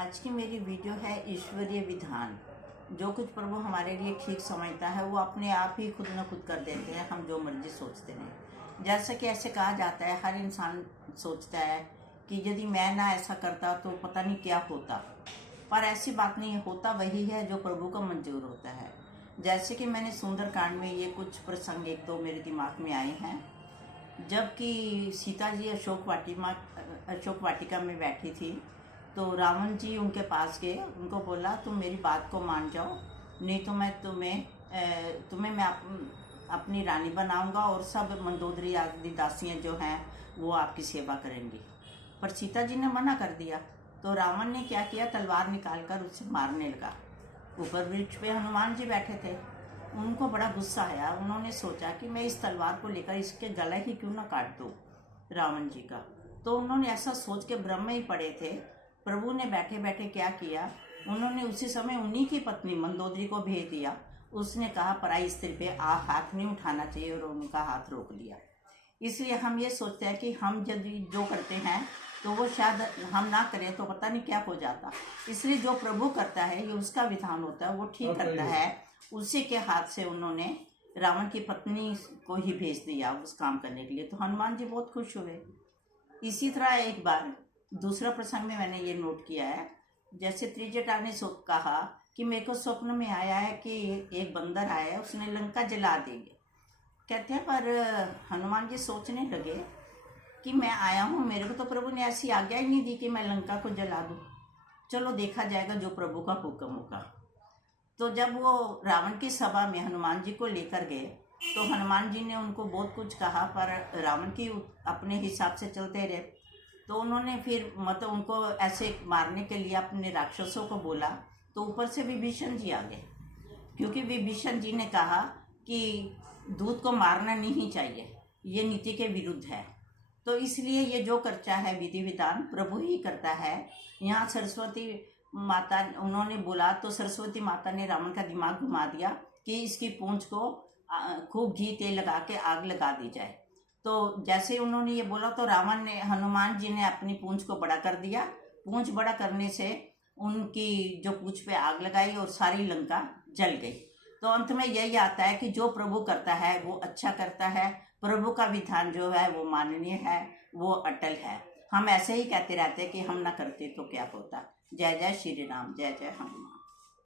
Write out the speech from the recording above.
आज की मेरी वीडियो है ईश्वरीय विधान। जो कुछ प्रभु हमारे लिए ठीक समझता है वो अपने आप ही खुद न खुद कर देते हैं, हम जो मर्जी सोचते हैं। जैसा कि ऐसे कहा जाता है, हर इंसान सोचता है कि यदि मैं ना ऐसा करता तो पता नहीं क्या होता, पर ऐसी बात नहीं है। होता वही है जो प्रभु का मंजूर होता है। जैसे कि मैंने सुंदरकांड में ये कुछ प्रसंग एक तो मेरे दिमाग में आए हैं। जबकि सीता जी अशोक वाटिका में बैठी थी तो रावण जी उनके पास गए, उनको बोला तुम मेरी बात को मान जाओ, नहीं तो मैं तुम्हें मैं अपनी रानी बनाऊंगा और सब मंदोदरी आदि दासियाँ जो हैं वो आपकी सेवा करेंगी। पर सीता जी ने मना कर दिया तो रावण ने क्या किया, तलवार निकाल कर उसे मारने लगा। ऊपर वृक्ष पे हनुमान जी बैठे थे, उनको बड़ा गुस्सा आया। उन्होंने सोचा कि मैं इस तलवार को लेकर इसके गला ही क्यों ना काट दूँ रावण जी का। तो उन्होंने ऐसा सोच के ब्रह्म ही पड़े थे। प्रभु ने बैठे बैठे क्या किया, उन्होंने उसी समय उन्हीं की पत्नी मंदोदरी को भेज दिया। उसने कहा पराई स्त्री पे हाथ नहीं उठाना चाहिए और उनका हाथ रोक दिया। इसलिए हम ये सोचते हैं कि हम यदि जो करते हैं तो वो शायद हम ना करें तो पता नहीं क्या हो जाता। इसलिए जो प्रभु करता है ये उसका विधान होता है, वो ठीक करता है। उसी के हाथ से उन्होंने रावण की पत्नी को ही भेज दिया उस काम करने के लिए, तो हनुमान जी बहुत खुश हुए। इसी तरह एक बार दूसरा प्रसंग में मैंने ये नोट किया है, जैसे त्रिजटा ने कहा कि मेरे को स्वप्न में आया है कि एक बंदर आया है, उसने लंका जला देंगे। कहते हैं पर हनुमान जी सोचने लगे कि मैं आया हूँ, मेरे को तो प्रभु ने ऐसी आज्ञा ही नहीं दी कि मैं लंका को जला दूँ। चलो देखा जाएगा जो प्रभु का हुक्म होगा। तो जब वो रावण की सभा में हनुमान जी को लेकर गए तो हनुमान जी ने उनको बहुत कुछ कहा, पर रावण की अपने हिसाब से चलते रहे। तो उन्होंने फिर मतलब उनको ऐसे मारने के लिए अपने राक्षसों को बोला, तो ऊपर से विभीषण जी आ गए, क्योंकि विभीषण जी ने कहा कि दूत को मारना नहीं चाहिए, ये नीति के विरुद्ध है। तो इसलिए ये जो करता है विधि विधान प्रभु ही करता है। यहाँ सरस्वती माता उन्होंने बोला तो सरस्वती माता ने रावण का दिमाग घुमा दिया कि इसकी पूंछ को खूब घी तेल लगा के आग लगा दी जाए। तो जैसे उन्होंने ये बोला तो हनुमान जी ने अपनी पूंछ को बड़ा कर दिया। पूंछ बड़ा करने से उनकी जो पूंछ पे आग लगाई और सारी लंका जल गई। तो अंत में यही आता है कि जो प्रभु करता है वो अच्छा करता है। प्रभु का विधान जो है वो माननीय है, वो अटल है। हम ऐसे ही कहते रहते हैं कि हम ना करते तो क्या होता। जय जय श्री राम, जय जय हनुमान।